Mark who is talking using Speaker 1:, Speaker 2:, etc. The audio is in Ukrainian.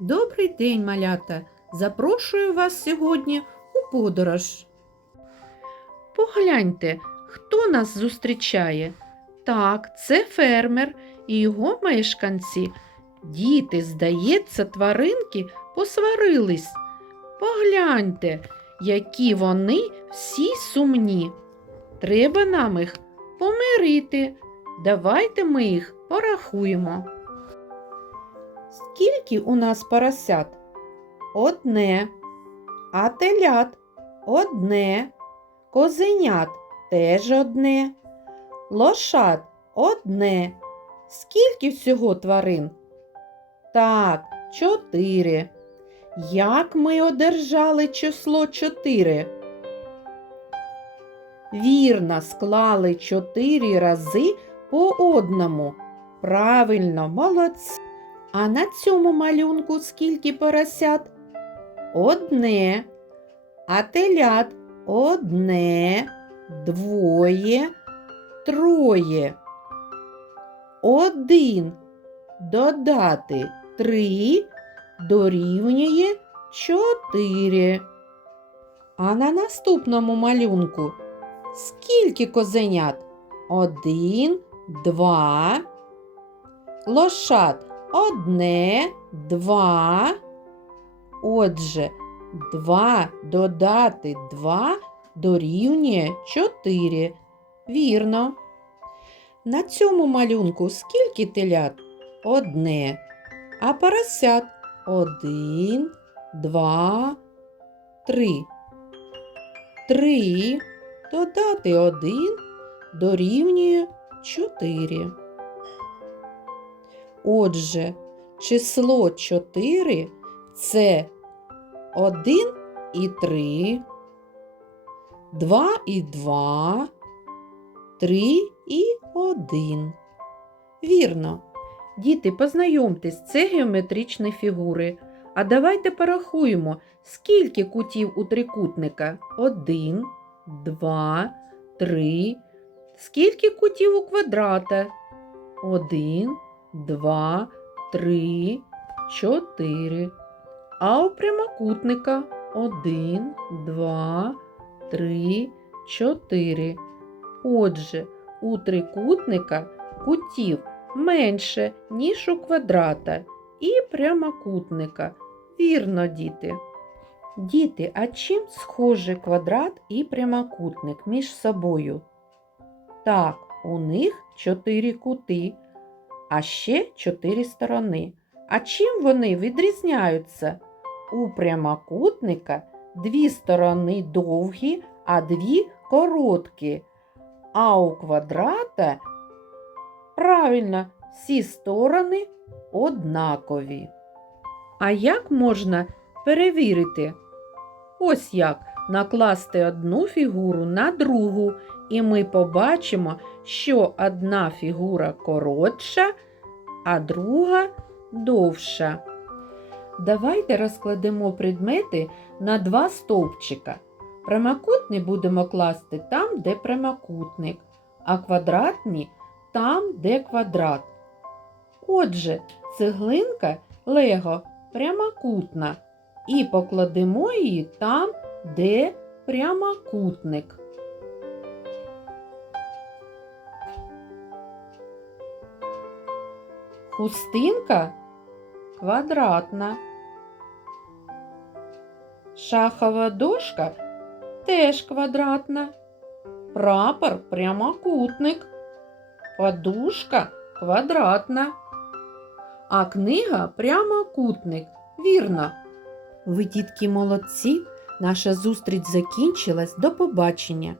Speaker 1: Добрий день, малята! Запрошую вас сьогодні у подорож. Погляньте, хто нас зустрічає. Так, це фермер і його мешканці. Діти, здається, тваринки посварились. Погляньте, які вони всі сумні. Треба нам їх помирити. Давайте ми їх порахуємо. Скільки у нас поросят? Одне. А телят одне. Козенят теж одне. Лошад одне. Скільки всього тварин? Так, чотири. Як ми одержали число чотири? Вірно, склали чотири рази по одному. Правильно, молодці. А на цьому малюнку скільки поросят? Одне. А телят одне, двоє, троє. Один додати три дорівнює чотири. А на наступному малюнку скільки козенят? Один, два. Лошад одне, два. Отже, два додати два дорівнює чотири. Вірно. На цьому малюнку скільки телят? Одне. А поросят один, два, три. Три додати один дорівнює чотири. Отже, число 4 це 1 і 3, 2 і 2, 3 і 1. Вірно. Діти, познайомтесь, це геометричні фігури. А давайте порахуємо, скільки кутів у трикутника? 1, 2, 3. Скільки кутів у квадрата? 1, два, три, чотири. А у прямокутника один, два, три, чотири. Отже, у трикутника кутів менше, ніж у квадрата, і прямокутника. Вірно, діти. Діти, а чим схожі квадрат і прямокутник між собою? Так, у них чотири кути а ще чотири сторони. А чим вони відрізняються? У прямокутника дві сторони довгі, а дві короткі. А у квадрата правильно всі сторони однакові. А як можна перевірити? Ось як накласти одну фігуру на другу, і ми побачимо, що одна фігура коротша, а друга довша. Давайте розкладемо предмети на два стовпчика. Прямокутний будемо класти там, де прямокутник, а квадратні там, де квадрат. Отже, цеглинка лего прямокутна і покладемо її там, де прямокутник. Хустинка квадратна. Шахова дошка теж квадратна. Прапор прямокутник. Подушка квадратна. А книга прямокутник. Вірно. Ви, дітки, молодці. Наша зустріч закінчилась. До побачення.